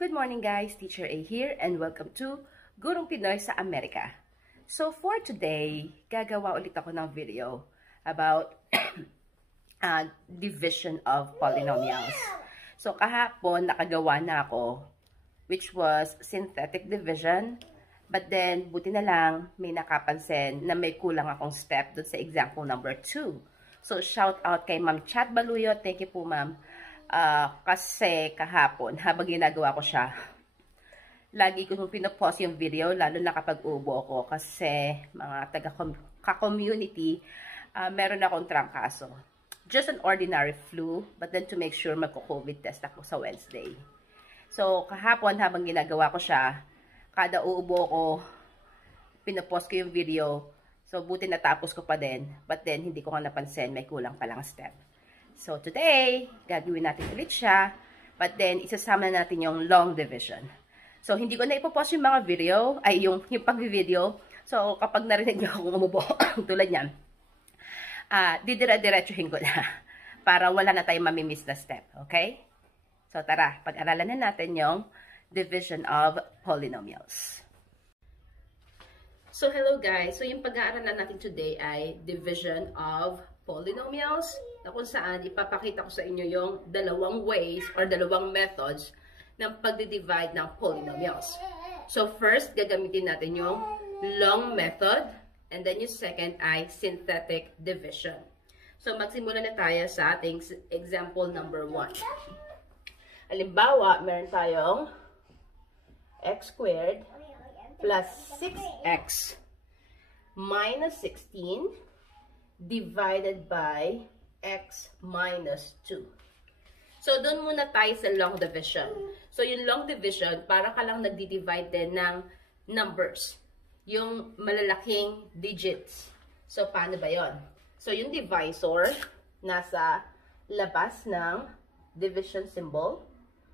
Good morning guys, Teacher A here and welcome to Gurong Pinoy sa Amerika. So for today, gagawa ulit ako ng video about division of polynomials. So kahapon nakagawa na ako which was synthetic division, but then buti na lang may nakapansin na may kulang akong step dun sa example number 2. So shout out kay Ma'am Chat Baluyot, thank you po ma'am. Kasi kahapon, habang ginagawa ko siya, lagi ko nung pinopost yung video, lalo na kapag ubo ko, kasi mga taga-community, meron akong trangkaso. Just an ordinary flu, but then to make sure magko-COVID test ako sa Wednesday. So, kahapon, habang ginagawa ko siya, kada uubo ko, pinopost ko yung video, so buti natapos ko pa din, but then hindi ko nga napansin, may kulang palang step. So, today, gagawin natin ulit siya. But then, isasama natin yung long division. So, hindi ko na ipopost yung mga video, ay yung pag-video. So, kapag narinig niyo akong umubo, tulad niyan, didira-diretsuhin ko na para wala na tayong mamimiss na step. Okay? So, tara, pag-aralan na natin yung division of polynomials. So, hello guys. So, yung pag-aaralan natin today ay division of polynomials, na kung saan ipapakita ko sa inyo yung dalawang ways or dalawang methods ng pagdi-divide ng polynomials. So first, gagamitin natin yung long method, and then yung second ay synthetic division. So magsimula na tayo sa ating example number 1. Halimbawa, meron tayong x squared plus 6x minus 16 divided by x minus 2. So, doon muna tayo sa long division. So, yung long division, para ka lang nagdi-divide din ng numbers. Yung malalaking digits. So, paano ba yon? So, yung divisor, nasa labas ng division symbol.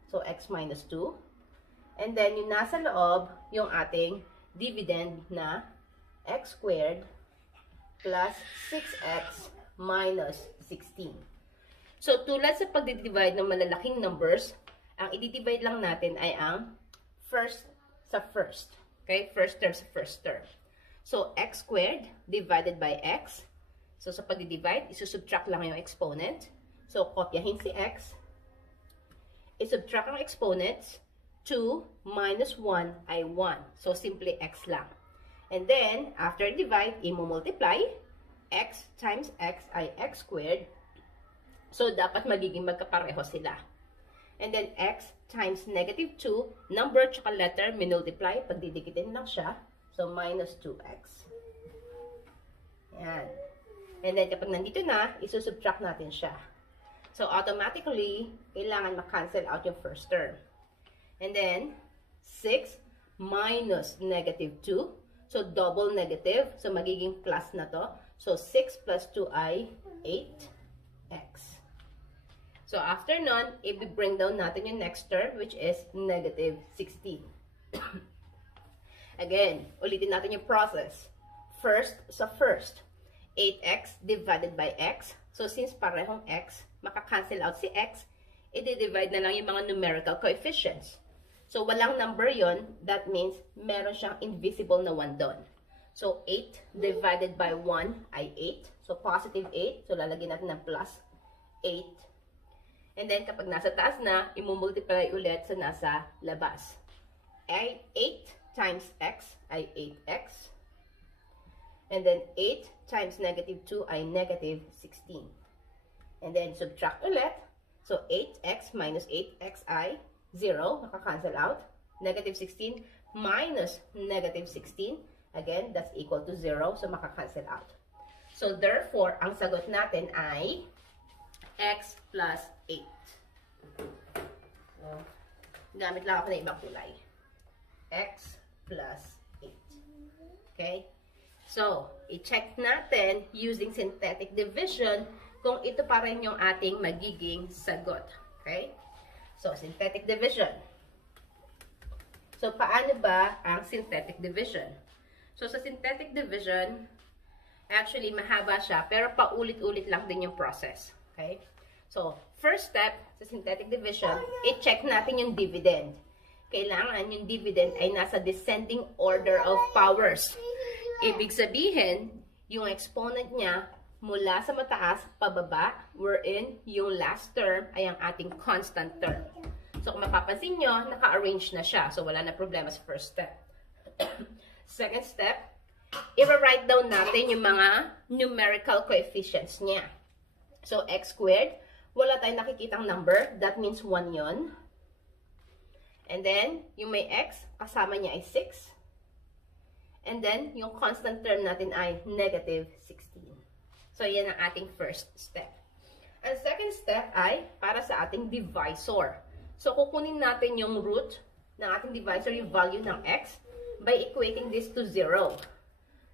So, x minus 2. And then, yung nasa loob, yung ating dividend na x squared plus 6x minus 16. So, tulad sa pagdi-divide ng malalaking numbers, ang i-divide lang natin ay ang first sa first. Okay? First term sa first term. So, x squared divided by x. So, sa pagdi-divide, isusubtract lang yung exponent. So, kopyahin si x. Isubtract ang exponents. 2 minus 1 ay 1. So, simply x lang. And then, after divide, i-multiply. X times x ay x squared. So, dapat magiging magkapareho sila. And then, x times negative 2, number tsaka letter, minultiply. Pagdidikitin lang siya. So, minus 2x. Yan. And then, kapag nandito na, isusubtract natin siya. So, automatically, kailangan makancel out yung first term. And then, 6 minus negative 2. So, double negative. So, magiging plus na to. So, 6 plus 2 ay 8x. So, after nun, i-bring down natin yung next term, which is negative 16. Again, ulitin natin yung process. First sa first. 8x divided by x. So, since parehong x, makakancel out si x, i-divide na lang yung mga numerical coefficients. So, walang number yon. That means, meron siyang invisible na 1 doon. So, 8 divided by 1 ay 8. So, positive 8. So, lalagyan natin ng plus 8. And then, kapag nasa taas na, imumultiply ulit sa nasa labas. 8 times x ay 8x. And then, 8 times negative 2 ay negative 16. And then, subtract ulit. So, 8x minus 8x ay 0. Makakancel out. Negative 16 minus negative 16. Again, that's equal to 0. So, makakancel out. So, therefore, ang sagot natin ay x plus 8. So, gamit lang ako ng ibang kulay. X plus 8. Okay? So, i-check natin using synthetic division kung ito pa rin yung ating magiging sagot. Okay? So, synthetic division. So, paano ba ang synthetic division? So, sa synthetic division, actually, mahaba siya, pero paulit-ulit lang din yung process. Okay? So, first step sa synthetic division, i-check natin yung dividend. kailangan yung dividend ay nasa descending order of powers. Ibig sabihin, yung exponent niya mula sa mataas pababa, wherein yung last term ay ang ating constant term. So kung mapapansin nyo, naka-arrange na siya. So wala na problema sa first step. Second step, i-write down natin yung mga numerical coefficients niya. So x squared, wala tayong nakikitang number. That means 1 yon. And then, yung may x, kasama niya ay 6. And then, yung constant term natin ay negative 16. So, yan ang ating first step. Ang second step ay para sa ating divisor. So, kukunin natin yung root ng ating divisor, yung value ng x, by equating this to 0.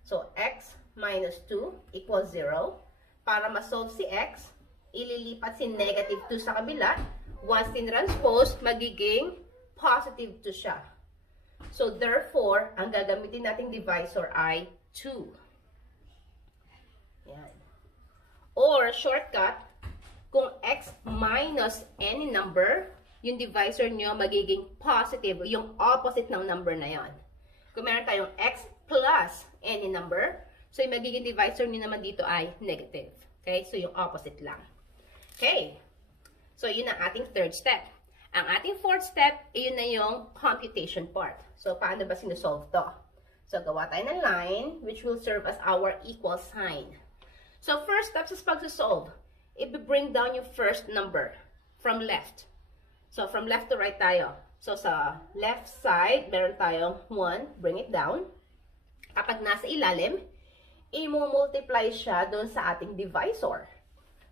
So, x minus 2 equals 0. Para ma-solve si x, ililipat si negative 2 sa kabila. Once in-transpose, magiging positive 2 siya. So, therefore, ang gagamitin nating divisor ay 2. Yan. Or, shortcut, kung x minus any number, yung divisor nyo magiging positive, yung opposite ng number na yan. Kung meron tayong x plus any number, so yung magiging divisor nyo naman dito ay negative. Okay? So, yung opposite lang. Okay. So, yun ang ating third step. Ang ating fourth step, yun na yung computation part. So, paano ba sinusolve to? So, gawa tayo ng line, which will serve as our equal sign. So, first step sa pag-solve, i-bring down yung first number from left. So, from left to right tayo. So, sa left side, meron tayong 1, bring it down. Kapag nasa ilalim, i-multiply siya doon sa ating divisor.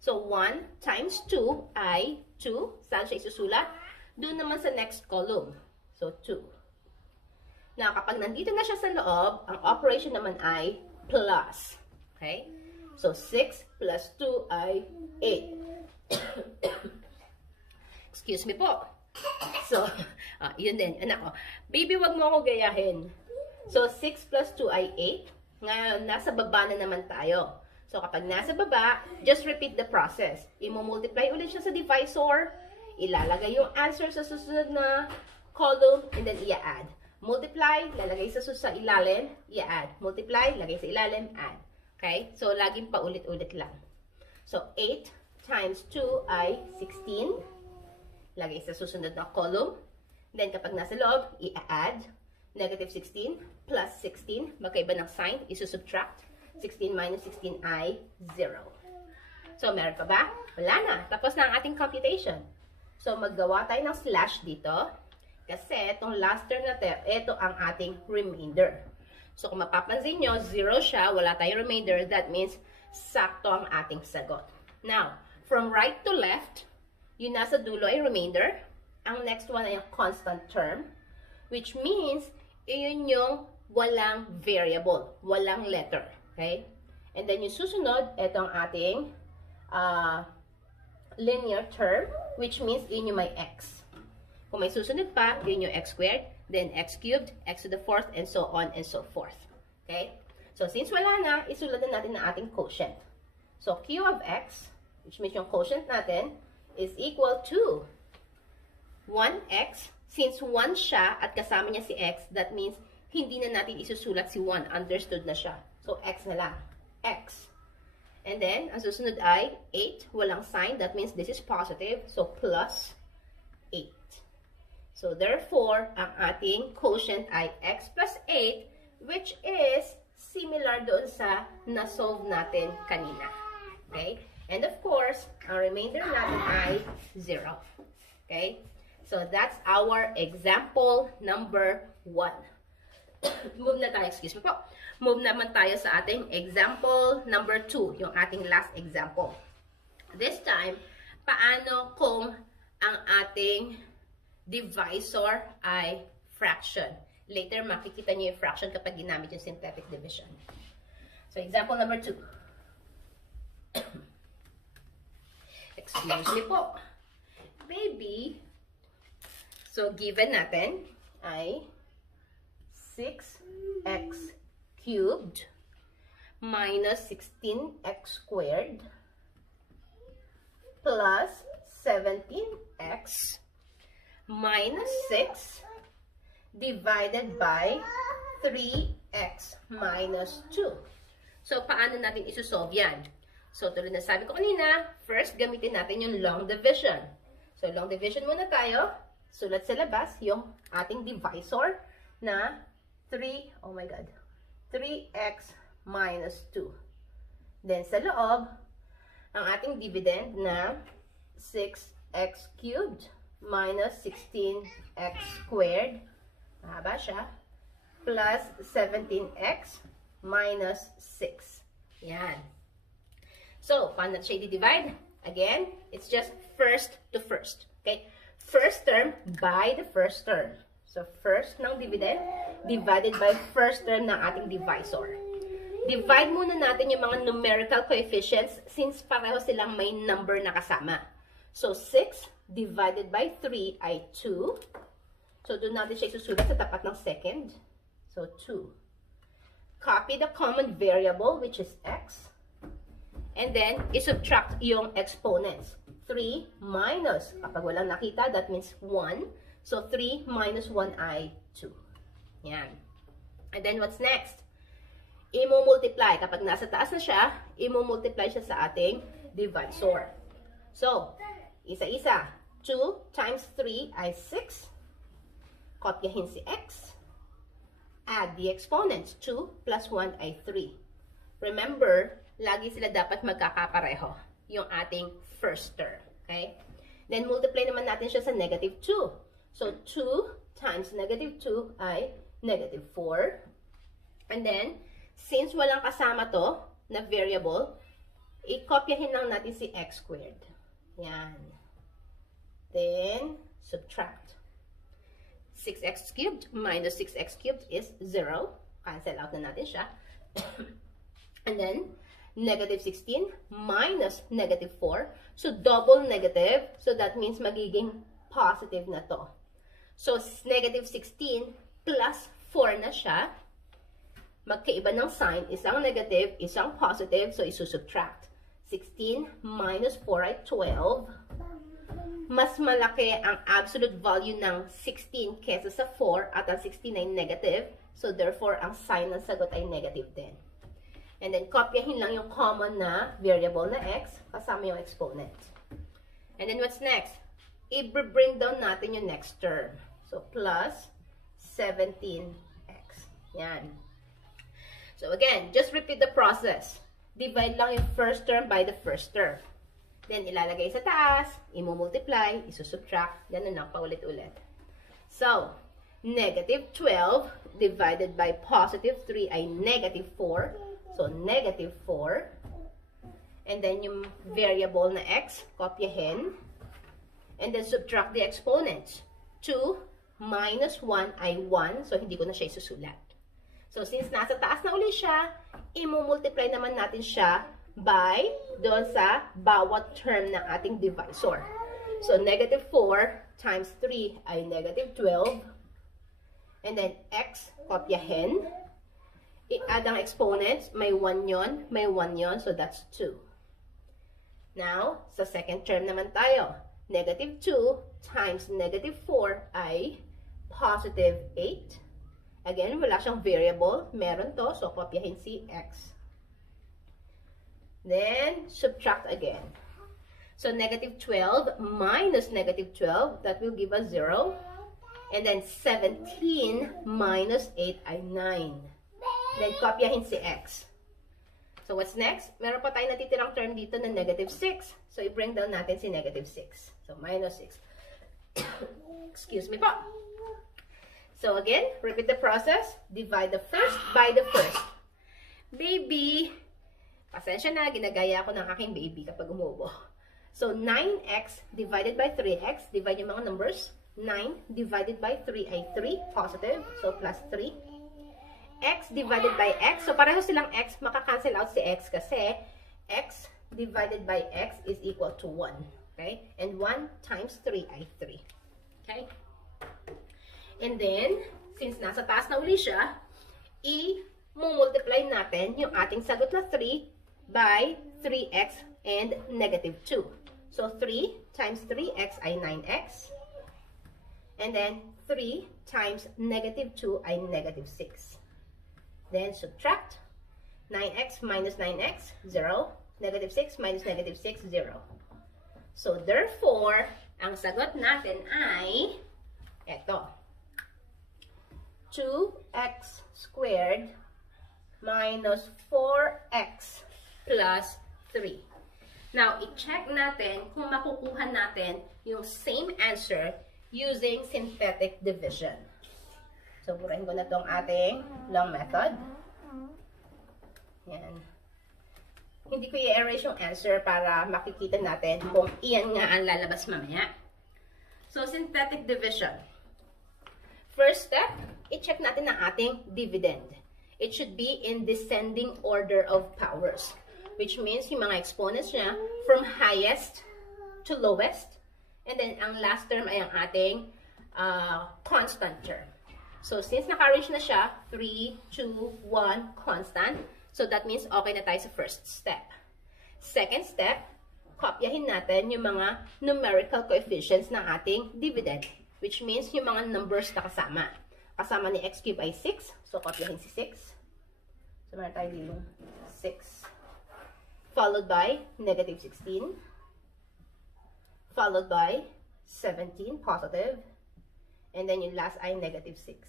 So, 1 times 2 ay 2. Saan siya isusulat? Doon naman sa next column. So, 2. Now, kapag nandito na siya sa loob, ang operation naman ay plus. Okay? So, 6 plus 2 ay 8. Excuse me po. So, yun din. Anak ko, baby, wag mo ako gayahin. So, 6 plus 2 ay 8. Ngayon, nasa baba na naman tayo. So, kapag nasa baba, just repeat the process. I-multiply ulit siya sa divisor. Ilalagay yung answer sa susunod na column, and then i-add. Multiply, lalagay sa ilalim, i-add. Multiply, lagay sa ilalim, add. Okay? So, laging paulit-ulit lang. So, 8 times 2 ay 16. Lagay sa susunod na column. Then, kapag nasa loob, i-add. Negative 16 plus 16. Magkaiba ng sign, isusubtract. 16 minus 16 ay 0. So, meron pa ba? Wala na. Tapos na ang ating computation. So, maggawa tayo ng slash dito. Kasi, itong last term na ito ang ating remainder. So, kung mapapansin nyo, 0 siya, wala tayong remainder. That means, sakto ang ating sagot. Now, from right to left, yung nasa dulo ay remainder. Ang next one ay yung constant term. Which means, iyon yung walang variable, walang letter. Okay? And then yung susunod, ito ang ating linear term, which means yun yung may x. Kung may susunod pa, yun yung x squared, then x cubed, x to the fourth, and so on and so forth. Okay? So, since wala na, isulat na natin ang ating quotient. So, q of x, which means yung quotient natin, is equal to 1x. Since 1 siya at kasama niya si x, that means hindi na natin isusulat si 1. Understood na siya. So, x na lang. X. And then, ang susunod ay 8. Walang sign. That means this is positive. So, plus 8. So, therefore, ang ating quotient ay x plus 8, which is similar doon sa na-solve natin kanina. Okay? And of course, ang remainder natin ay 0. Okay? So, that's our example number 1. Move na tayo, excuse me po. Move naman tayo sa ating example number 2, yung ating last example. This time, paano kung ang ating divisor ay fraction? Later, makikita niyo yung fraction kapag ginamit yung synthetic division. So, example number 2. Excuse me po. Baby, so given natin ay 6x cubed minus 16x squared plus 17x minus 6 divided by 3x minus 2. So, paano natin isosolve yan? So, tuloy na sabi ko kanina, first, gamitin natin yung long division. So, long division muna tayo. Sulat sa labas yung ating divisor na 3x minus 2. Then, sa loob, ang ating dividend na 6x cubed minus 16x squared. Mahaba siya. Plus 17x minus 6. Yan. So, paano siya i-divide? Again, it's just first to first. Okay? First term by the first term. So, first ng dividend divided by first term ng ating divisor. Divide muna natin yung mga numerical coefficients since pareho silang may number na kasama. So, 6 divided by 3 ay 2. So, doon natin siya isusulat sa tapat ng second. So, 2. Copy the common variable, which is x. And then, isubtract yung exponents. 3 minus, kapag walang nakita, that means 1. So, 3 minus 1 ay 2. Yan. And then, what's next? Imo-multiply. Kapag nasa taas na siya, imo-multiply siya sa ating divisor. So, isa-isa. 2 times 3 ay 6. Kopyahin si x. Add the exponents. 2 plus 1 ay 3. Remember, lagi sila dapat magkakapareho. Yung ating first term. Okay? Then, multiply naman natin siya sa negative 2. So, 2 times negative 2 ay negative 4. And then, since walang kasama to na variable, i-kopyahin lang natin si x squared. Yan. Then, subtract. 6x cubed minus 6x cubed is 0. Cancel out na natin siya. And then, negative 16 minus negative 4. So, double negative. So, that means magiging positive na to. So, negative 16 plus 4 na siya. Magkaiba ng sign. Isang negative, isang positive. So, isusubtract. 16 minus 4 ay 12. Mas malaki ang absolute value ng 16 kesa sa 4 at ang 16 ay negative. So, therefore, ang sign ng sagot ay negative din. And then, kopyahin lang yung common na variable na x kasama yung exponent. And then, what's next? I-bring down natin yung next term. So, plus 17x. Yan. So, again, just repeat the process. Divide lang yung first term by the first term. Then, ilalagay sa taas, i-multiply, isusubtract, ganun lang, paulit-ulit. So, negative 12 divided by positive 3 ay negative 4. So, negative 4. And then, yung variable na x, kopyahin. And then, subtract the exponents. 2 minus 1 ay 1. So, hindi ko na siya isusulat. So, since nasa taas na uli siya, i-multiply naman natin siya by doon sa bawat term ng ating divisor. So, negative 4 times 3 ay negative 12. And then, x, kopyahin. I-add ang exponents. May 1 yon, may 1 yon. So, that's 2. Now, sa second term naman tayo. Negative 2 times negative 4 ay positive 8. Again, wala siyang variable. Meron to. So, kopyahin si x. Then, subtract again. So, negative 12 minus negative 12, that will give us 0. And then, 17 minus 8 ay 9. Then, kopyahin si x. So, what's next? Meron pa tayong natitirang term dito na negative 6. So, i-bring down natin si negative 6. So, minus 6. Excuse me po. So, again, repeat the process. Divide the first by the first. Baby, pasensya na, ginagaya ako ng aking baby kapag umubo. So, 9x divided by 3x. Divide yung mga numbers. 9 divided by 3 ay 3. Positive. So, plus 3. X divided by x. So, pareho silang x. Makakancel out si x kasi x divided by x is equal to 1. Okay? And 1 times 3 ay 3. Okay? And then, since nasa taas na uli siya, i-multiply natin yung ating sagot na 3 by 3x and negative 2. So, 3 times 3x ay 9x. And then 3 times negative 2 ay negative 6. Then subtract 9x minus 9x, 0. Negative 6 minus negative 6, 0. So therefore, ang sagot natin ay eto. 2x squared minus 4x plus 3. Now, i-check natin kung makukuha natin yung same answer using synthetic division. So, burahin ko na itong ating long method. Yan. Hindi ko i-erase yung answer para makikita natin kung iyan nga ang lalabas mamaya. So, synthetic division. First step, i-check natin ang ating dividend. It should be in descending order of powers, which means yung mga exponents niya from highest to lowest. And then, ang last term ay ang ating constant term. So, since naka-arrange na siya, 3, 2, 1, constant. So, that means okay na tayo sa first step. Second step, kopyahin natin yung mga numerical coefficients ng ating dividend, which means yung mga numbers na kasama. Kasama ni x cube ay 6. So, kopyahin si 6. So, meron tayo dito 6. Followed by negative 16. Followed by 17, positive. And then yung last ay negative 6.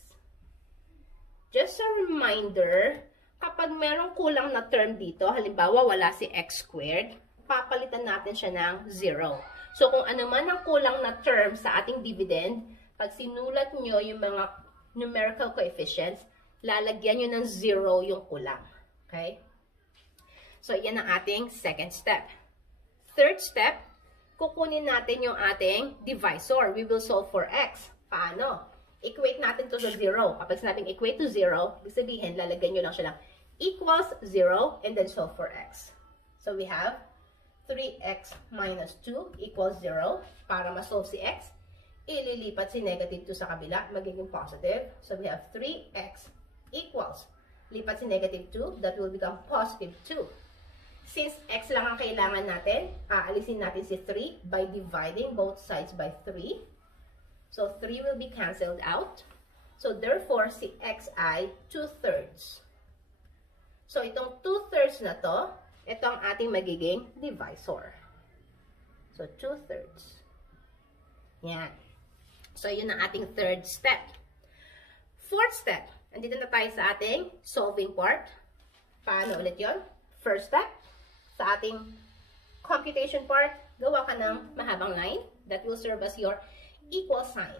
Just a reminder, kapag merong kulang na term dito, halimbawa wala si x squared, papalitan natin siya ng 0. So kung ano man ang kulang na term sa ating dividend, pag sinulat nyo yung mga numerical coefficients, lalagyan nyo ng 0 yung kulang. Okay? So yan ang ating second step. Third step, kukunin natin yung ating divisor. We will solve for x. Paano? Equate natin to sa 0. Kapag sinabing equate to 0, ibig sabihin, lalagyan nyo lang siya ng equals 0 and then solve for x. So we have 3x minus 2 equals 0. Para ma-solve si x, ililipat si negative 2 sa kabila, magiging positive. So we have 3x equals, lipat si negative 2, that will become positive 2. Since x lang ang kailangan natin, aalisin natin si 3 by dividing both sides by 3. So 3 will be cancelled out. So therefore, si x ay 2/3. So itong 2/3 na to, ito ang ating magiging divisor. So 2/3. Yan. So yun ang ating third step. Fourth step, andito na tayo sa ating solving part. Paano ulit yun? First step, sa ating computation part, gawa ka ng mahabang line that will serve as your equal sign.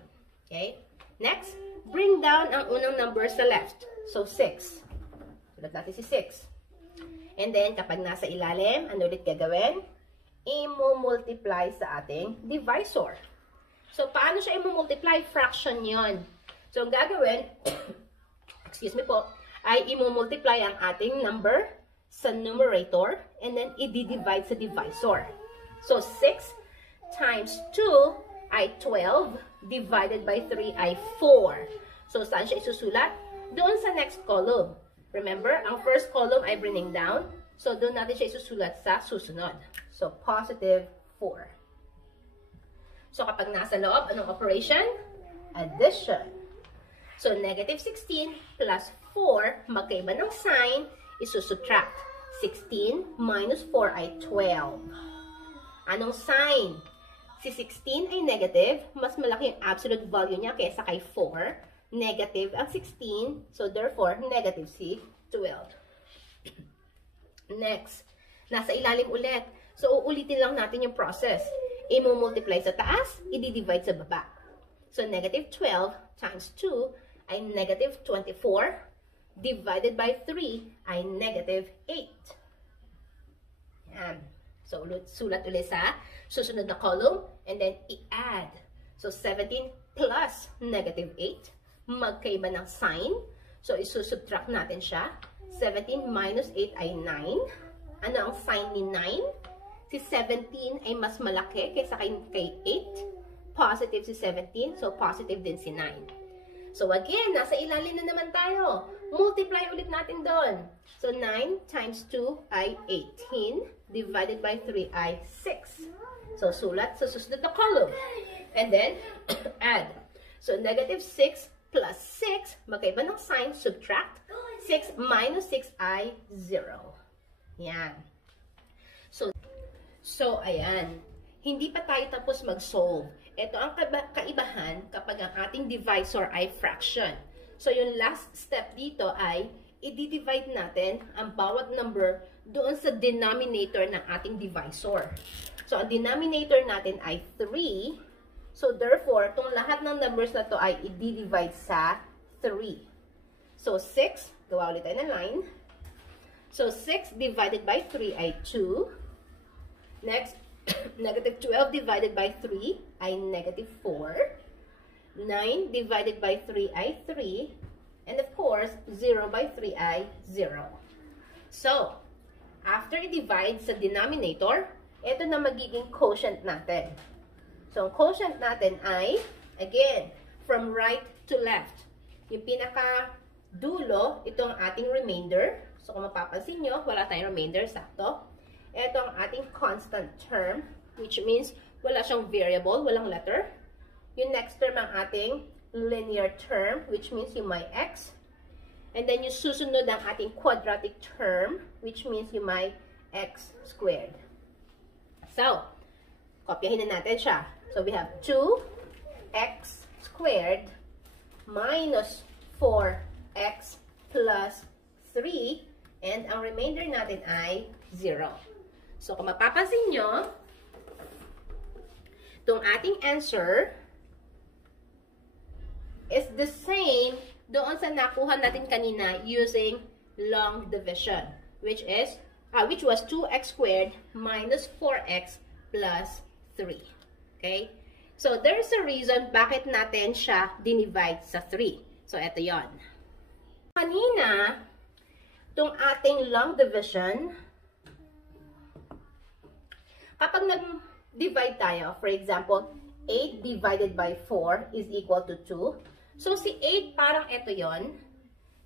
Okay? Next, bring down ang unang number sa left. So, 6. Sulat natin si 6. And then, kapag nasa ilalim, ano ulit gagawin? I-multiply sa ating divisor. So, paano siya i-multiply? Fraction yon. So, ang gagawin, excuse me po, ay i-multiply ang ating number sa numerator and then i-divide sa divisor. So, 6 times 2 ay 12, divided by 3 ay 4. So, saan siya isusulat? Doon sa next column. Remember, ang first column ay bringing down. So, doon natin siya isusulat sa susunod. So, positive 4. So, kapag nasa loob, anong operation? Addition. So, negative 16 plus 4, magkaiba ng sign, isusubtract. 16 minus 4 ay 12. Anong sign? Si 16 ay negative, mas malaki yung absolute value niya kaysa kay 4. Negative ang 16, so therefore, negative si 12. Next, nasa ilalim ulit. So, uulitin lang natin yung process. I-multiply sa taas, i-divide sa baba. So, negative 12 times 2 ay negative 24, divided by 3 ay negative 8. Yan. So, sulat ulit sa susunod na column, and then i-add. So, 17 plus negative 8, magkaiba ng sign. So, isusubtract natin siya. 17 minus 8 ay 9. Ano ang sign ni 9? Si 17 ay mas malaki kaysa kay 8. Positive si 17, so positive din si 9. So, again, nasa ilalim na naman tayo. Multiply ulit natin doon. So, 9 times 2 ay 18, divided by 3 ay 6. So, sulat sa susunod na column. And then, add. So, negative 6 plus 6, magkaiba ng sign, subtract. 6 minus 6 ay 0. Yan. So, ayan. Hindi pa tayo tapos mag-solve. Ito ang kaibahan kapag ang ating divisor ay fraction. So, yung last step dito ay i-divide natin ang bawat number doon sa denominator ng ating divisor. So, ang denominator natin ay 3. So, therefore, itong lahat ng numbers na to ay i-divide sa 3. So, 6, gawa ulit tayo ng line. So, 6 divided by 3 ay 2. Next, negative 12 divided by 3 ay negative 4. 9 divided by 3 ay 3. And of course, 0 by 3 ay 0. So, after i-divide sa denominator, ito na magiging quotient natin. So, ang quotient natin ay, again, from right to left. Yung pinaka-dulo, ito ang ating remainder. So, kung mapapansin nyo, wala tayong remainder, sakto. Ito ang ating constant term, which means wala siyang variable, walang letter. Yung next term ang ating linear term, which means yung may x. And then yung susunod ang ating quadratic term, which means yung may x squared. So, kopyahin na natin siya. So, we have 2x squared minus 4x plus 3. And ang remainder natin ay 0. So, kung mapapansin nyo, itong ating answer is the same doon sa nakuha natin kanina using long division, which was 2x squared minus 4x plus 3. Okay? So, there's a reason bakit natin siya dinivide sa 3. So, ito yon. Kanina, itong ating long division, kapag nag-divide tayo, for example, 8 divided by 4 is equal to 2. So, si 8 parang ito yon,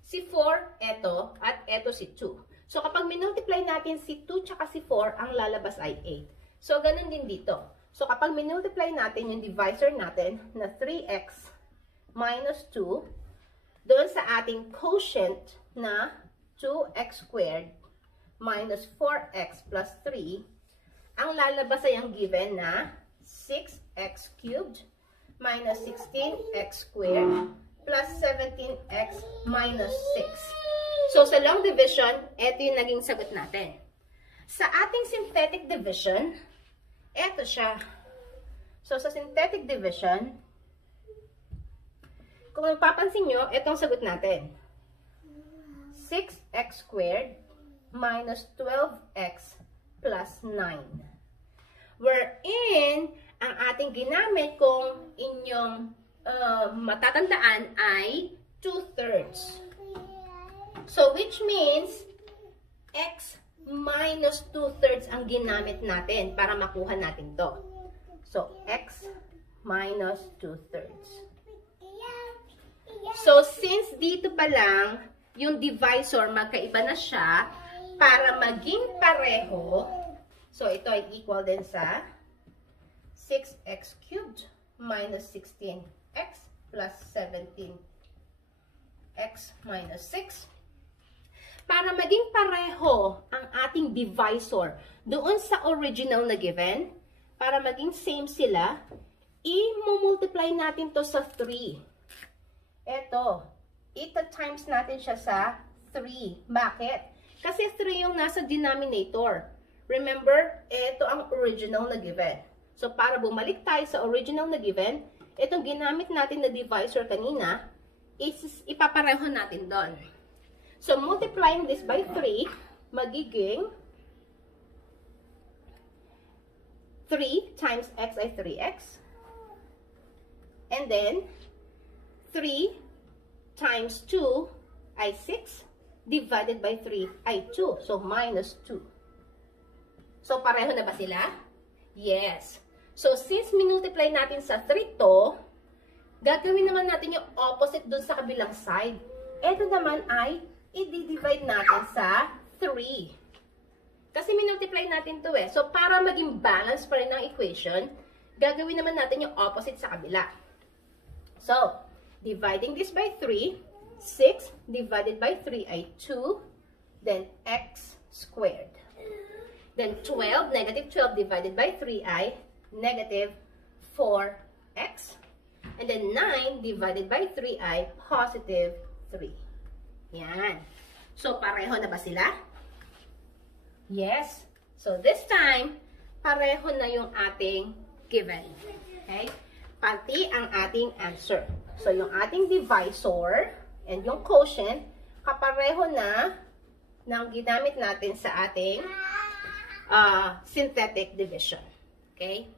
si 4 ito, at ito si 2. So, kapag minultiply natin si 2 tsaka si 4, ang lalabas ay 8. So, ganun din dito. So, kapag minultiply natin yung divisor natin na 3x minus 2, doon sa ating quotient na 2x squared minus 4x plus 3, ang lalabas ay ang given na 6x cubed minus 16x squared plus 17x minus 6. So, sa long division, ito yung naging sagot natin. Sa ating synthetic division, ito siya. So, sa synthetic division, kung mapapansin nyo, ito ang sagot natin. 6x squared minus 12x plus 9. Wherein, ang ating ginamit kung inyong matatandaan ay 2/3. So, which means, x minus 2/3 ang ginamit natin para makuha natin to. So, x minus 2/3. So, since dito pa lang, yung divisor magkaiba na siya, para maging pareho, so ito ay equal din sa 6x cubed minus 16x plus 17x minus 6. Para maging pareho ang ating divisor doon sa original na given, para maging same sila, i-multiply natin to sa 3. Ito, ita-times natin siya sa 3. Bakit? Kasi 3 yung nasa denominator. Remember, ito ang original na given. So, para bumalik tayo sa original na given, itong ginamit natin na divisor kanina, ipapareho natin doon. So, multiplying this by 3, magiging 3 times x ay 3x. And then, 3 times 2 ay 6. Divided by 3 ay 2. So, minus 2. So, pareho na ba sila? Yes. So, since minultiply natin sa 3 to, gagawin naman natin yung opposite dun sa kabilang side. Ito naman ay i-divide natin sa 3. Kasi minultiply natin to eh. So, para maging balance pa rin ang equation, gagawin naman natin yung opposite sa kabila. So, dividing this by 3, 6 divided by 3 ay 2, then x squared. Then 12, negative 12 divided by 3 ay negative 4x. And then 9 divided by 3 ay positive 3. Yan. So, pareho na ba sila? Yes. So, this time, pareho na yung ating given. Okay? Pati ang ating answer. So, yung ating divisor and yung quotient, kapareho na ng ginamit natin sa ating synthetic division. Okay?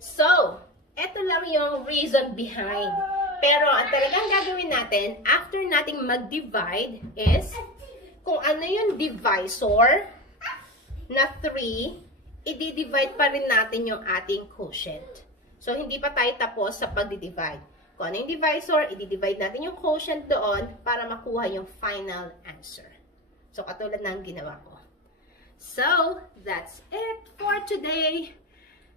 So, ito lang yung reason behind. Pero, ang talagang gagawin natin, after nating mag-divide is, kung ano yung divisor na 3, i-divide pa rin natin yung ating quotient. So, hindi pa tayo tapos sa pag-divide. Kung ano yung divisor, i-divide natin yung quotient doon para makuha yung final answer. So, katulad ng ginawa ko. So, that's it for today.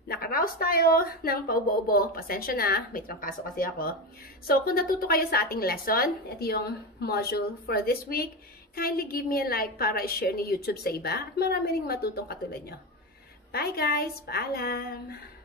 Nakaraos tayo ng paubo-ubo. Pasensya na, may trangkaso kasi ako. So, kung natuto kayo sa ating lesson, ito yung module for this week, kindly give me a like para i-share ni YouTube sa iba at marami ring matutong katulad nyo. Bye guys! Paalam!